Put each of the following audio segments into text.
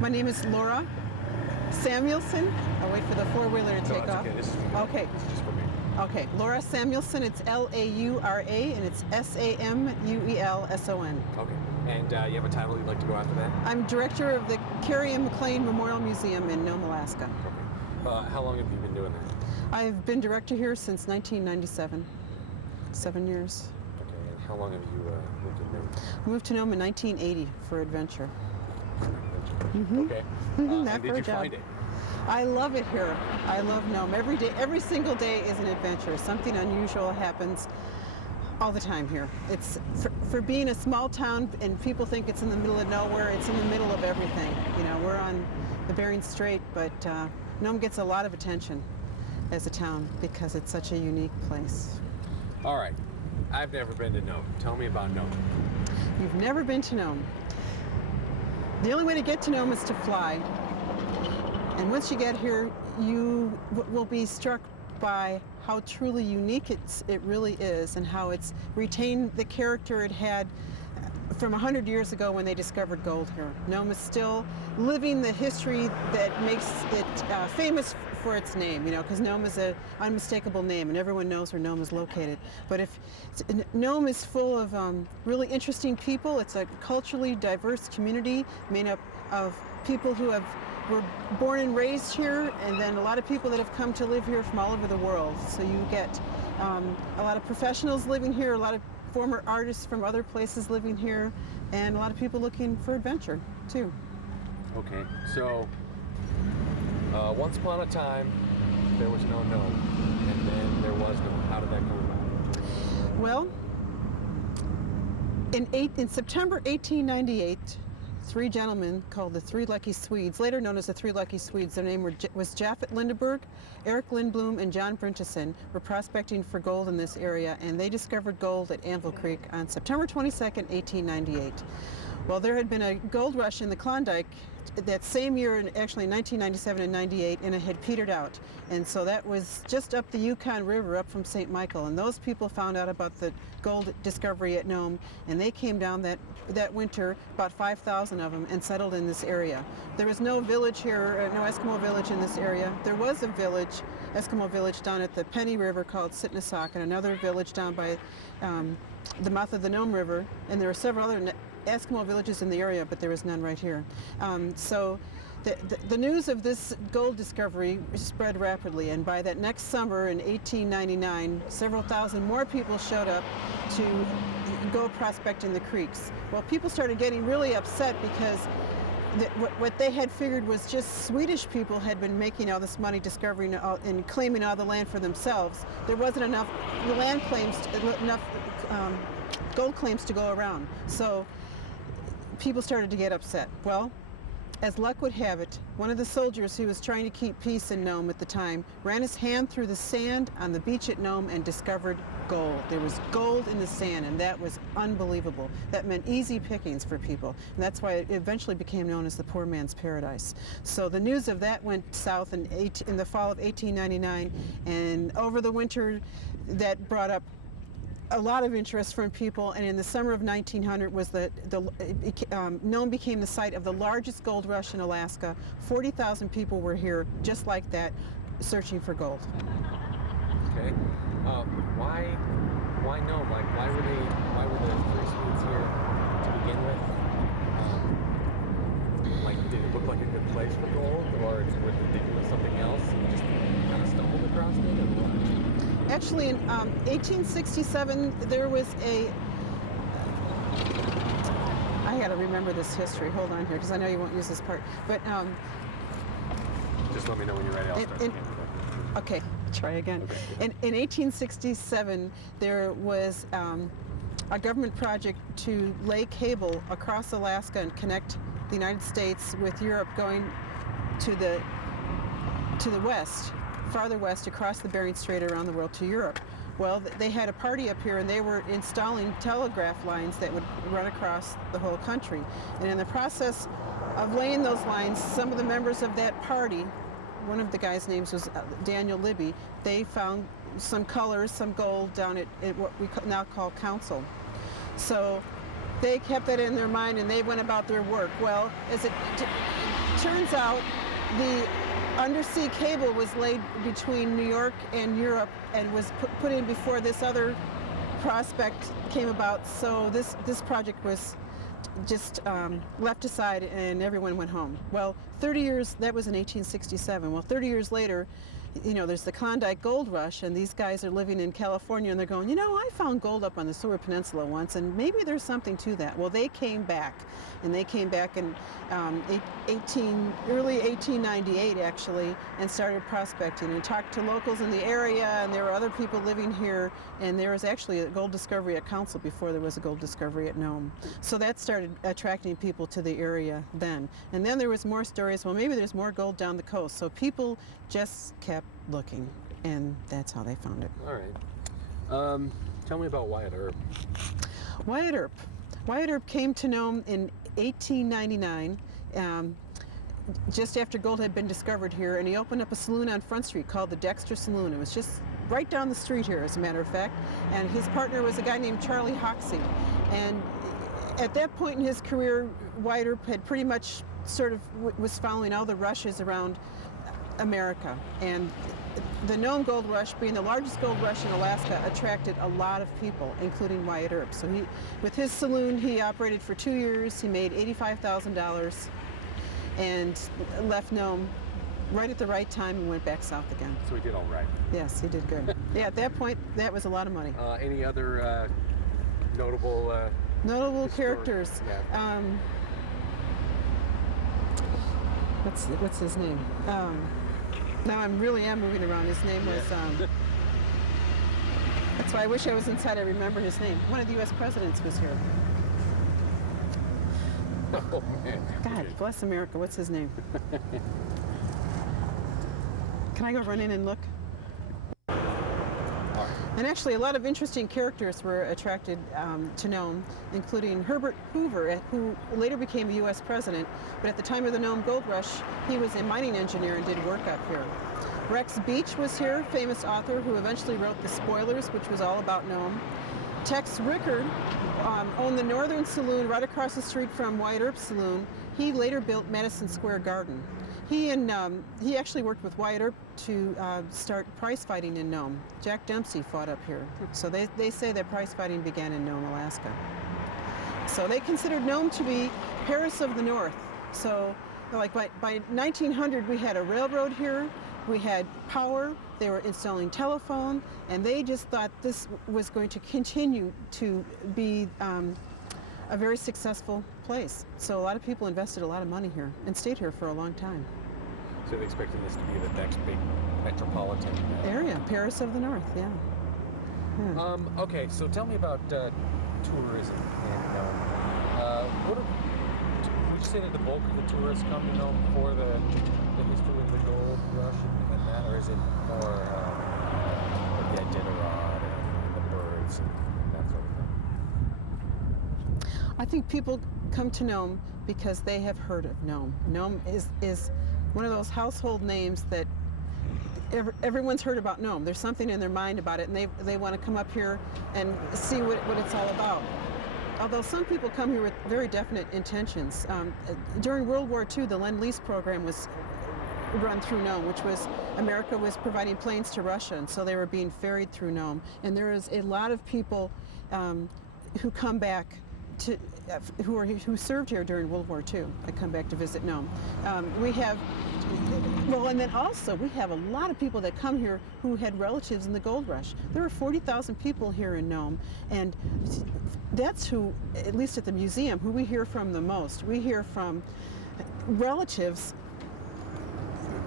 My name is Laura Samuelson. I'll wait for the four-wheeler to take off. Okay, this is Okay. This is just for me. Okay, Laura Samuelson. It's Laura, and it's Samuelson. Okay. And you have a title you'd like to go after that? I'm director of the Carrie M. McLain Memorial Museum in Nome, Alaska. Okay. How long have you been doing that? I've been director here since 1997. 7 years. Okay. And how long have you moved to Nome? Moved to Nome in 1980 for adventure. Okay. Not and for did a you job. find it? I love it here. I love Nome. Every day, every single day is an adventure. Something unusual happens all the time here. It's for being a small town, and people think it's in the middle of nowhere. It's in the middle of everything. You know, we're on the Bering Strait, but Nome gets a lot of attention as a town because it's such a unique place. All right. I've never been to Nome. Tell me about Nome. You've never been to Nome. The only way to get to Nome is to fly. And once you get here, you will be struck by how truly unique it really is, and how it's retained the character it had from 100 years ago when they discovered gold here. Nome is still living the history that makes it famous for its name, you know, because Nome is an unmistakable name and everyone knows where Nome is located. But Nome is full of really interesting people. It's a culturally diverse community made up of people who were born and raised here, and then a lot of people that have come to live here from all over the world. So you get a lot of professionals living here, a lot of former artists from other places living here, and a lot of people looking for adventure too. Okay, so once upon a time there was no Nome, and then there was Nome. How did that come about? Well, in September 1898, three gentlemen called the Three Lucky Swedes, later known as the Three Lucky Swedes, their name was Japhet Lindeberg, Eric Lindblom, and John Brinchison, were prospecting for gold in this area, and they discovered gold at Anvil Creek on September 22nd, 1898. Well, there had been a gold rush in the Klondike that same year, actually in 1997 and 98, and it had petered out. And so that was just up the Yukon River, up from St. Michael. And those people found out about the gold discovery at Nome, and they came down that winter, about 5,000 of them, and settled in this area. There was no village here, no Eskimo village in this area. There was a village, Eskimo village, down at the Penny River called Sitnasak, and another village down by the mouth of the Nome River, and there were several other Eskimo villages in the area, but there was none right here. So the news of this gold discovery spread rapidly, and by that next summer in 1899, several thousand more people showed up to go prospect in the creeks. Well, people started getting really upset because what they had figured was just Swedish people had been making all this money discovering and claiming all the land for themselves. There wasn't enough land claims, enough gold claims to go around. So people started to get upset. Well, as luck would have it, one of the soldiers who was trying to keep peace in Nome at the time ran his hand through the sand on the beach at Nome and discovered gold. There was gold in the sand, and that was unbelievable. That meant easy pickings for people, and that's why it eventually became known as the poor man's paradise. So the news of that went south in the fall of 1899, and over the winter that brought up a lot of interest from people, and in the summer of 1900 was Nome became the site of the largest gold rush in Alaska. 40,000 people were here just like that, searching for gold. Okay. Why Nome? Like, why were the Three Swedes here to begin with? Like, did it look like a good place for gold, or did they do something else and just kind of stumbled across it, or what? Actually, in 1867, there was I gotta remember this history. Hold on here, because I know you won't use this part. But just let me know when you're ready. I'll start again. Okay, try again. Okay. In 1867, there was a government project to lay cable across Alaska and connect the United States with Europe, going to the west, farther west, across the Bering Strait around the world to Europe. Well, they had a party up here, and they were installing telegraph lines that would run across the whole country. And in the process of laying those lines, some of the members of that party, one of the guys' names was Daniel Libby, they found some colors, some gold down at what we now call Council. So they kept that in their mind and they went about their work. Well, as it turns out, the undersea cable was laid between New York and Europe and was put in before this other prospect came about. So this project was just left aside and everyone went home. Well, 30 years, that was in 1867. Well, 30 years later, you know, there's the Klondike Gold Rush, and these guys are living in California, and they're going, you know, I found gold up on the Seward Peninsula once, and maybe there's something to that. Well, they came back, and they came back in early 1898, actually, and started prospecting and talked to locals in the area, and there were other people living here, and there was actually a gold discovery at Council before there was a gold discovery at Nome. So that started attracting people to the area then. And then there was more stories, well, maybe there's more gold down the coast. So people just kept looking, and that's how they found it. All right. Tell me about Wyatt Earp. Wyatt Earp. Wyatt Earp came to Nome in 1899, just after gold had been discovered here, and he opened up a saloon on Front Street called the Dexter Saloon. It was just right down the street here, as a matter of fact, and his partner was a guy named Charlie Hoxie. And at that point in his career, Wyatt Earp had pretty much sort of was following all the rushes around America, and the Nome Gold Rush, being the largest gold rush in Alaska, attracted a lot of people, including Wyatt Earp. So with his saloon, he operated for 2 years. He made $85,000 and left Nome right at the right time and went back south again. So he did all right. Yes, he did good. Yeah, at that point, that was a lot of money. Any other notable characters? Yeah. What's his name? Now I really am moving around. His name was, that's why I wish I was inside. I remember his name. One of the U.S. presidents was here. Oh, man. God bless America. What's his name? Can I go run in and look? And actually, a lot of interesting characters were attracted to Nome, including Herbert Hoover, who later became a U.S. president, but at the time of the Nome Gold Rush, he was a mining engineer and did work up here. Rex Beach was here, famous author who eventually wrote The Spoilers, which was all about Nome. Tex Rickard owned the Northern Saloon right across the street from Wyatt Earp's saloon. He later built Madison Square Garden. He actually worked with Wyatt Earp to start prize fighting in Nome. Jack Dempsey fought up here. So they say that prize fighting began in Nome, Alaska. So they considered Nome to be Paris of the North. So like by 1900, we had a railroad here, we had power, they were installing telephone, and they just thought this was going to continue to be a very successful place. So a lot of people invested a lot of money here and stayed here for a long time. So they're expecting this to be the next big metropolitan area, Paris of the North, yeah. Okay, so tell me about tourism in Nome. Would you say that the bulk of the tourists come to Nome for the history of the gold rush and that, or is it more like the Iditarod and the birds and that sort of thing? I think people come to Nome because they have heard of Nome. Nome is one of those household names that everyone's heard about Nome. There's something in their mind about it, and they want to come up here and see what it's all about. Although some people come here with very definite intentions. During World War II, the Lend-Lease program was run through Nome, which was America was providing planes to Russia, and so they were being ferried through Nome. And there is a lot of people who come back to who served here during World War II that come back to visit Nome. And then also we have a lot of people that come here who had relatives in the gold rush. There were 40,000 people here in Nome, and that's who, at least at the museum, who we hear from the most. We hear from relatives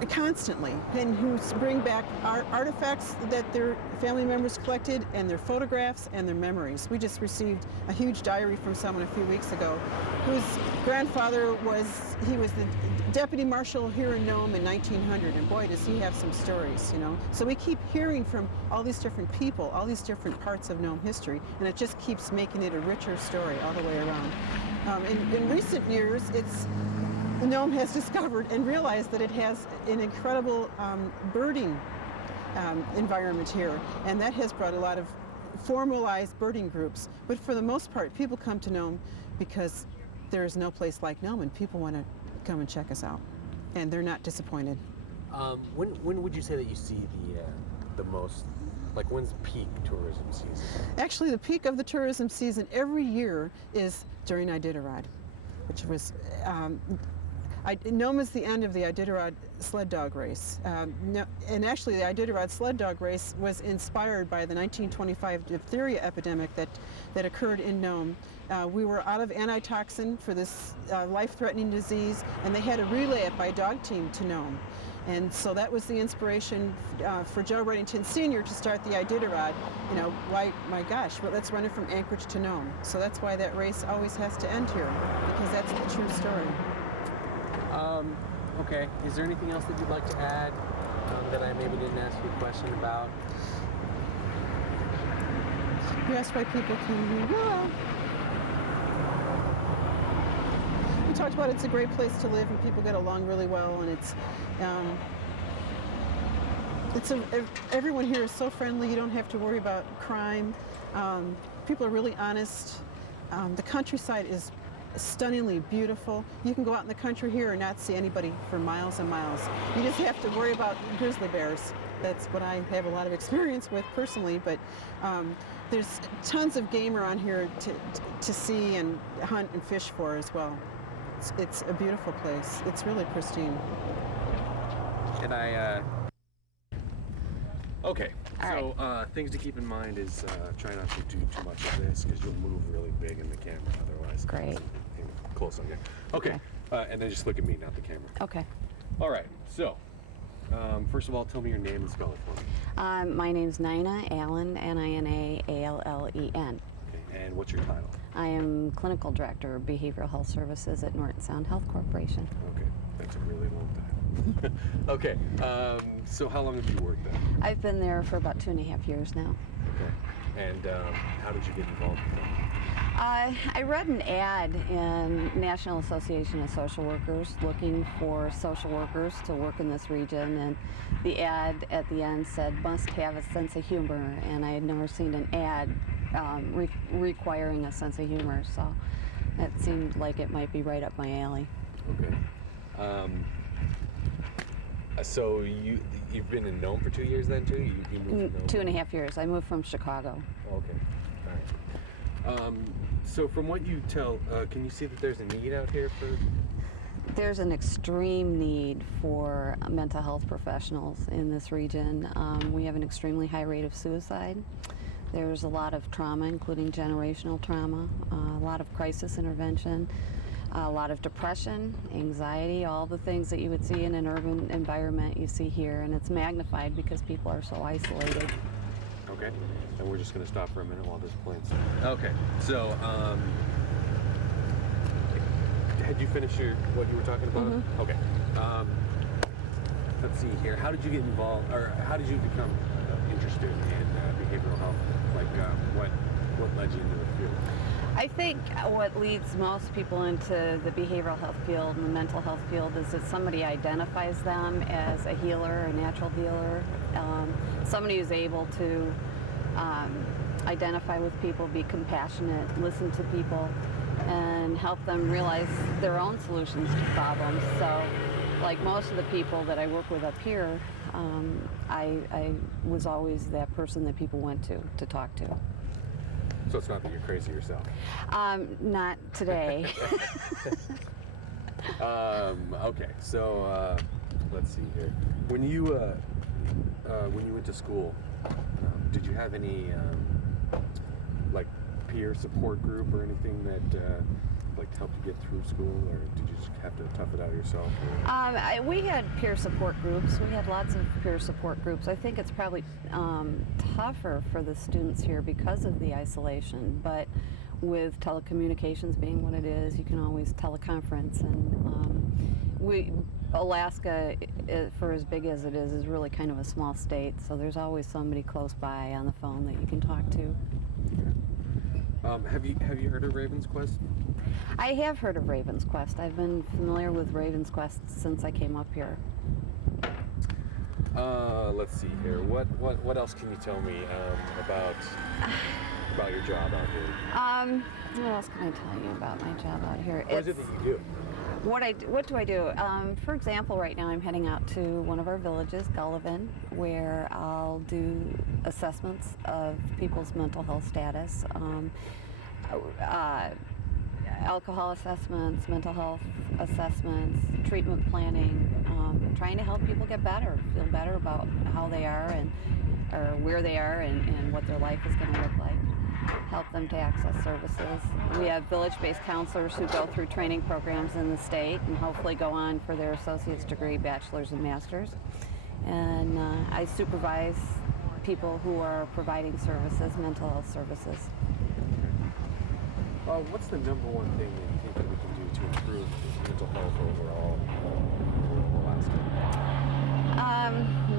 constantly, and who bring back artifacts that their family members collected, and their photographs and their memories. We just received a huge diary from someone a few weeks ago whose grandfather was the deputy marshal here in Nome in 1900, and boy, does he have some stories, you know. So we keep hearing from all these different people, all these different parts of Nome history, and it just keeps making it a richer story all the way around. In recent years, Nome has discovered and realized that it has an incredible birding environment here, and that has brought a lot of formalized birding groups. But for the most part, people come to Nome because there is no place like Nome, and people want to come and check us out, and they're not disappointed. When would you say that you see the most, like when's peak tourism season? Actually, the peak of the tourism season every year is during Iditarod, which was, Nome is the end of the Iditarod sled dog race. And actually the Iditarod sled dog race was inspired by the 1925 diphtheria epidemic that occurred in Nome. We were out of antitoxin for this life-threatening disease, and they had to relay it by dog team to Nome. And so that was the inspiration for Joe Reddington Sr. to start the Iditarod. You know, why, my gosh, well, let's run it from Anchorage to Nome. So that's why that race always has to end here, because that's the true story. Okay, is there anything else that you'd like to add that I maybe didn't ask you a question about? You asked why people come here. Well, we talked about it's a great place to live and people get along really well, and everyone here is so friendly. You don't have to worry about crime. People are really honest. The countryside is stunningly beautiful. You can go out in the country here and not see anybody for miles and miles. You just have to worry about grizzly bears. That's what I have a lot of experience with personally, but there's tons of game around here to see and hunt and fish for as well. It's a beautiful place. It's really pristine. And okay, so things to keep in mind is try not to do too much of this because you'll move really big in the camera otherwise. Great. Close on you. Okay, and then just look at me, not the camera. Okay. All right, so first of all, tell me your name and spell it for me. My name's Nina Allen, Ninaallen. Okay, and what's your title? I am Clinical Director of Behavioral Health Services at Norton Sound Health Corporation. Okay, that's a really long time. Okay, so how long have you worked there? I've been there for about 2.5 years now. Okay, and how did you get involved with that? I read an ad in National Association of Social Workers looking for social workers to work in this region, and the ad at the end said must have a sense of humor, and I had never seen an ad requiring a sense of humor, so that seemed like it might be right up my alley. Okay. So you've been in Nome for 2 years then too? You moved to Nome? 2.5 years. I moved from Chicago. Okay. All right. So from what you tell, can you see that there's a need out here for? There's an extreme need for mental health professionals in this region. We have an extremely high rate of suicide. There's a lot of trauma, including generational trauma, a lot of crisis intervention, a lot of depression, anxiety, all the things that you would see in an urban environment you see here, and it's magnified because people are so isolated. Okay, and we're just going to stop for a minute while this plays. Okay, so had you finished what you were talking about? Mm-hmm. Okay. Let's see here. How did you get involved, or how did you become interested in behavioral health? Like, what led you into the field? I think what leads most people into the behavioral health field and the mental health field is that somebody identifies them as a healer, a natural healer, somebody who's able to identify with people, be compassionate, listen to people, and help them realize their own solutions to problems. So, like most of the people that I work with up here, I was always that person that people went to talk to. So it's not that you're crazy yourself? Not today. Okay, so let's see here. When you went to school, did you have any like peer support group or anything that like helped you get through school, or did you just have to tough it out yourself? We had peer support groups. We had lots of peer support groups. I think it's probably tougher for the students here because of the isolation, but with telecommunications being what it is, you can always teleconference, and Alaska, for as big as it is really kind of a small state, so there's always somebody close by on the phone that you can talk to. Have you heard of Raven's Quest? I have heard of Raven's Quest. I've been familiar with Raven's Quest since I came up here. Let's see here. What else can you tell me about about your job out here? What else can I tell you about my job out here? What is it that you do? What do I do? For example, right now I'm heading out to one of our villages, Gullivan, where I'll do assessments of people's mental health status, alcohol assessments, mental health assessments, treatment planning, trying to help people get better, feel better about how they are and or where they are and what their life is going to look like. Help them to access services. We have village-based counselors who go through training programs in the state and hopefully go on for their associate's degree, bachelor's and master's. And I supervise people who are providing services, mental health services. What's the number one thing that you think that we can do to improve mental health overall in Alaska?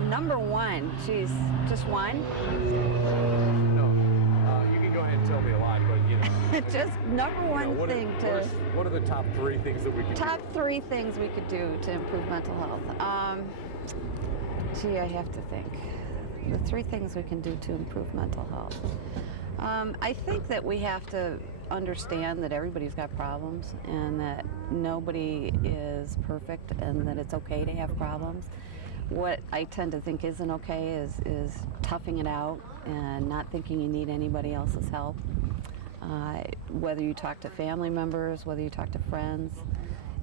Number one, geez, just one? No, you can go ahead and tell me a lot, but you know. Just number one thing what are the top three things that we could do? Top three things we could do to improve mental health. Gee, I have to think. The three things we can do to improve mental health. I think that we have to understand that everybody's got problems and that nobody is perfect and that it's okay to have problems. What I tend to think isn't okay is toughing it out and not thinking you need anybody else's help. Whether you talk to family members, whether you talk to friends,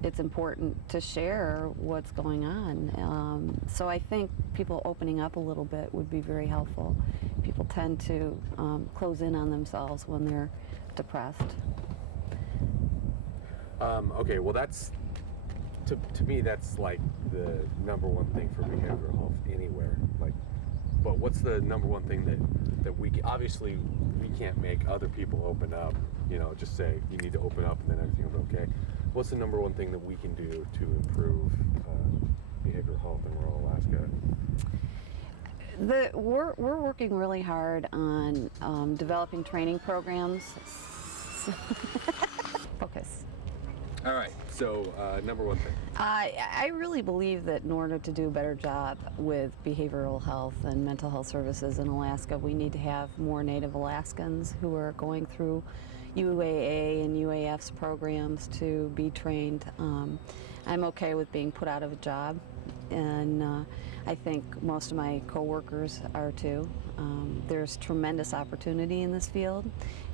it's important to share what's going on. So I think people opening up a little bit would be very helpful. People tend to close in on themselves when they're depressed. Okay, well that's, to me that's like the number one thing for behavioral health anywhere. Like, but what's the number one thing that we can, obviously we can't make other people open up, you know, just say you need to open up and then everything will be okay. What's the number one thing that we can do to improve behavioral health in rural Alaska? We're working really hard on developing training programs. Focus. All right, so number one thing. I really believe that in order to do a better job with behavioral health and mental health services in Alaska, we need to have more Native Alaskans who are going through UAA and UAF's programs to be trained. I'm okay with being put out of a job, and I think most of my coworkers are too. There's tremendous opportunity in this field.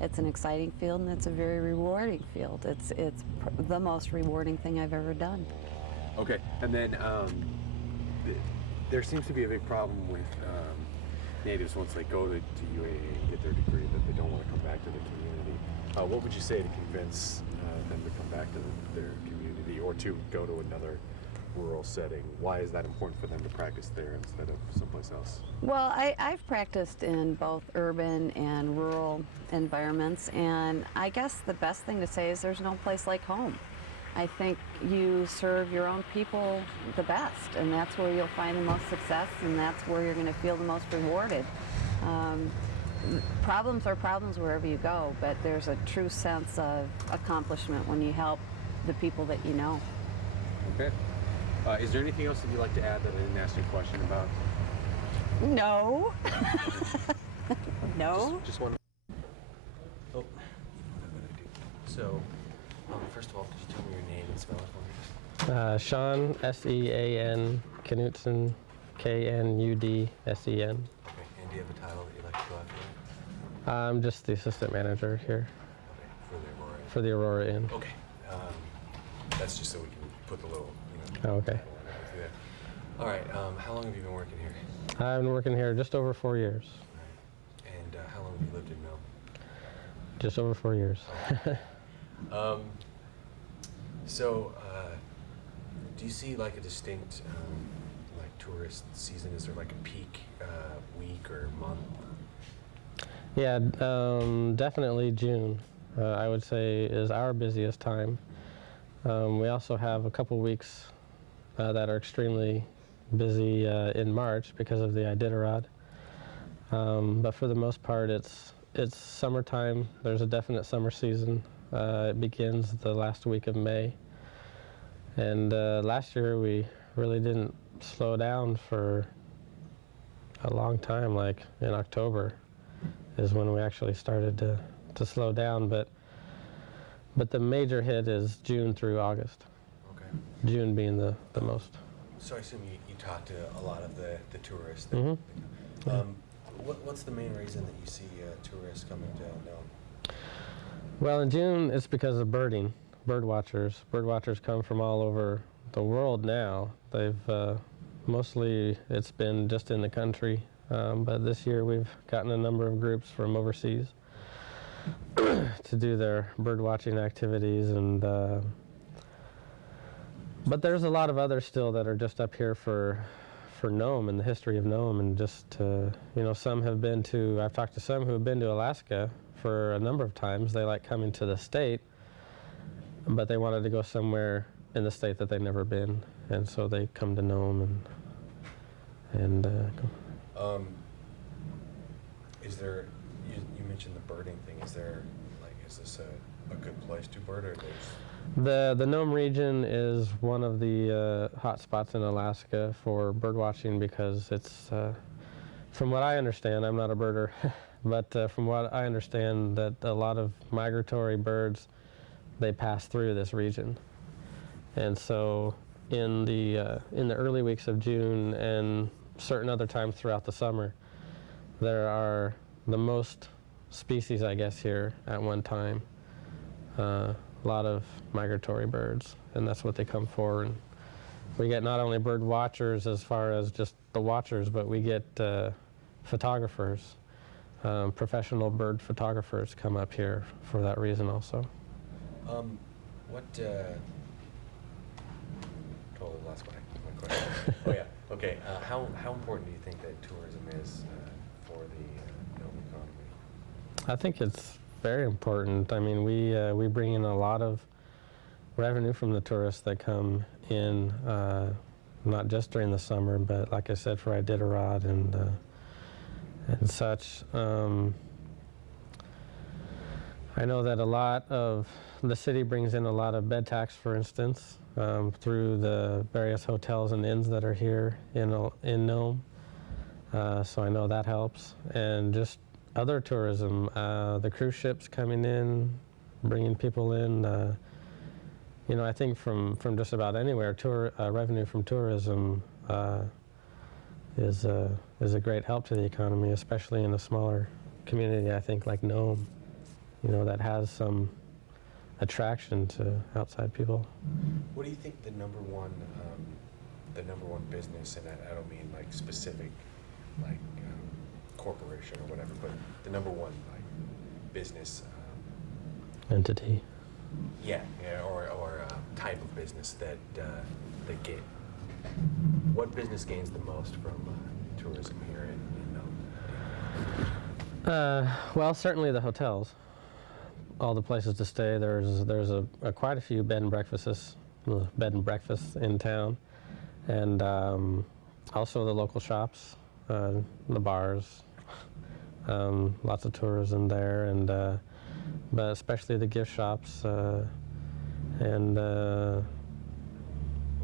It's an exciting field and it's a very rewarding field. It's the most rewarding thing I've ever done. Okay, and then there seems to be a big problem with natives once they go to UAA and get their degree that they don't want to come back to the community. What would you say to convince them to come back to their community or to go to another rural setting? Why is that important for them to practice there instead of someplace else? Well, I've practiced in both urban and rural environments, and I guess the best thing to say is there's no place like home. I think you serve your own people the best, and that's where you'll find the most success, and that's where you're going to feel the most rewarded. Problems are problems wherever you go, but there's a true sense of accomplishment when you help the people that you know. Okay. Is there anything else that you'd like to add that I didn't ask you a question about? No. No. Just one. Oh, so, first of all, could you tell me your name and spell it for me? Sean, S-E-A-N, Knudsen, K-N-U-D-S-E-N. Okay, and do you have a title that you'd like to go after? I'm just the assistant manager here Okay, for the Aurora Inn. Okay, that's just so we can put the little, Oh, okay. through there. All right, how long have you been working here? I've been working here just over 4 years. All right. And how long have you lived in Nome? Just over 4 years. So, do you see like a distinct like tourist season? Is there like a peak week or month? Yeah, definitely June, I would say, is our busiest time. We also have a couple weeks that are extremely busy in March because of the Iditarod. But for the most part, it's summertime. There's a definite summer season. It begins the last week of May. And last year we really didn't slow down for a long time, like in October. is when we actually started to slow down. But the major hit is June through August. Okay. June being the most. So I assume you talk to a lot of the tourists. Mhm. What's the main reason that you see tourists coming to Nome? Well, in June, it's because of birding. Bird watchers. Bird watchers come from all over the world now. They've mostly, it's been just in the country, but this year we've gotten a number of groups from overseas to do their bird watching activities, and but there's a lot of others still that are just up here for Nome and the history of Nome, and just some have been to. I've talked to some who have been to Alaska for a number of times. They like coming to the state, but they wanted to go somewhere in the state that they've never been, and so they come to Nome and go. Is there? You mentioned the birding thing. Is this a good place to bird, or there's? The Nome region is one of the hot spots in Alaska for bird watching because it's, from what I understand, I'm not a birder, but from what I understand, that a lot of migratory birds, they pass through this region. And so in the early weeks of June and certain other times throughout the summer, there are the most species, I guess, here at one time. A lot of migratory birds, and that's what they come for. And we get not only bird watchers as far as just the watchers, but we get photographers, professional bird photographers come up here for that reason also. Totally lost my question. Oh yeah. Okay. How important do you think that tourism is for the Nome economy? I think it's very important. I mean, we bring in a lot of revenue from the tourists that come in, not just during the summer, but like I said, for Iditarod and such. I know that a lot of the city brings in a lot of bed tax, for instance, through the various hotels and inns that are here in Nome. So I know that helps, and just other tourism, the cruise ships coming in, bringing people in. I think from just about anywhere, revenue from tourism is a great help to the economy, especially in a smaller community, I think, like Nome, that has some attraction to outside people. What do you think the number one business, and I don't mean like specific, like corporation or whatever, but the number one like business Entity. Yeah, or type of business that get. What business gains the most from tourism here in Nome? Well, certainly the hotels. All the places to stay. There's quite a few bed and breakfasts in town, and also the local shops, the bars. Lots of tourism there, and but especially the gift shops, and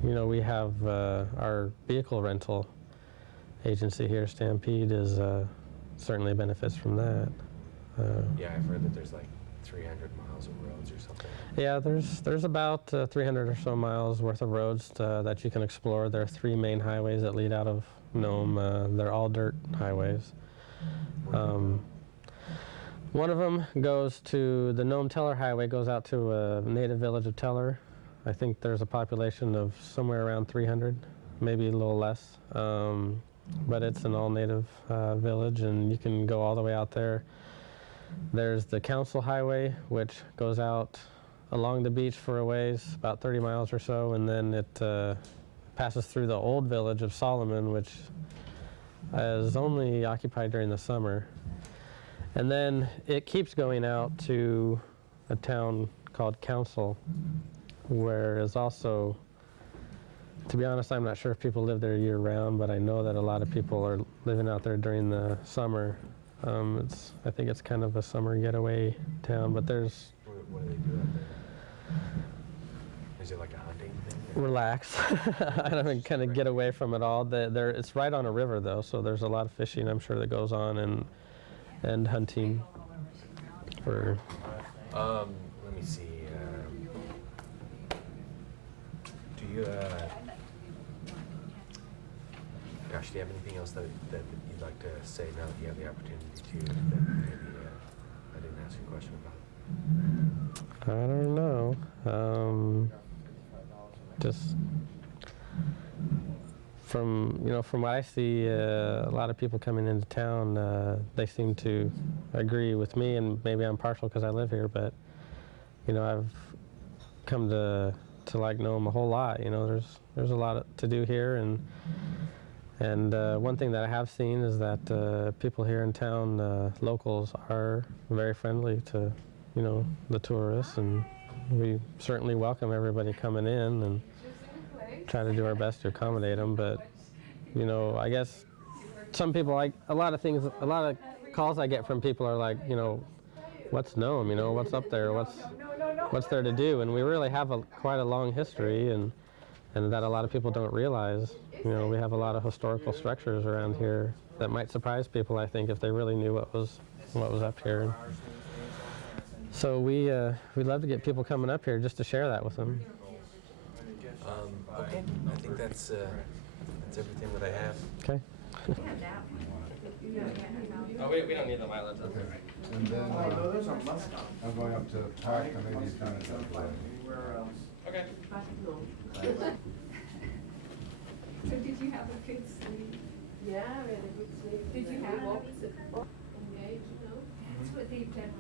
we have our vehicle rental agency here. Stampede is certainly benefits from that. Yeah, I've heard that there's like 300 miles of roads or something. Yeah, there's about 300 or so miles worth of roads that you can explore. There are 3 main highways that lead out of Nome. They're all dirt highways. One of them goes to the Nome Teller Highway, goes out to a native village of Teller. I think there's a population of somewhere around 300, maybe a little less. But it's an all-native village, and you can go all the way out there. There's the Council Highway, which goes out along the beach for a ways, about 30 miles or so, and then it passes through the old village of Solomon, which is only occupied during the summer. And then it keeps going out to a town called Council, where is also, to be honest, I'm not sure if people live there year-round, but I know that a lot of people are living out there during the summer. I think it's kind of a summer getaway town, but there's... What do they do out there? Is it like a hunting thing? Relax. I don't know, kind of get away from it all. It's right on a river, though, so there's a lot of fishing, I'm sure, that goes on, and and hunting. For Let me see. Do you, gosh, do you have anything else that you'd like to say now that you have the opportunity to, that maybe I didn't ask you a question about? I don't know. Just from what I see, a lot of people coming into town, they seem to agree with me, and maybe I'm partial because I live here, but I've come to like Nome a whole lot. There's a lot to do here, and one thing that I have seen is that people here in town, locals, are very friendly to the tourists, and we certainly welcome everybody coming in and try to do our best to accommodate them. But I guess some people, like a lot of calls I get from people are like, what's Nome, what's up there, what's there to do? And we really have quite a long history, and that a lot of people don't realize. We have a lot of historical structures around here that might surprise people, I think, if they really knew what was up here. So we'd love to get people coming up here just to share that with them. Okay, I think that's everything that I have. Okay. Oh, we don't need the mileage. Okay. And then I'm going up to park, and maybe he's going to play. Okay. So did you have a good sleep? Yeah, I had a good sleep. Did you have engaged, That's what they've done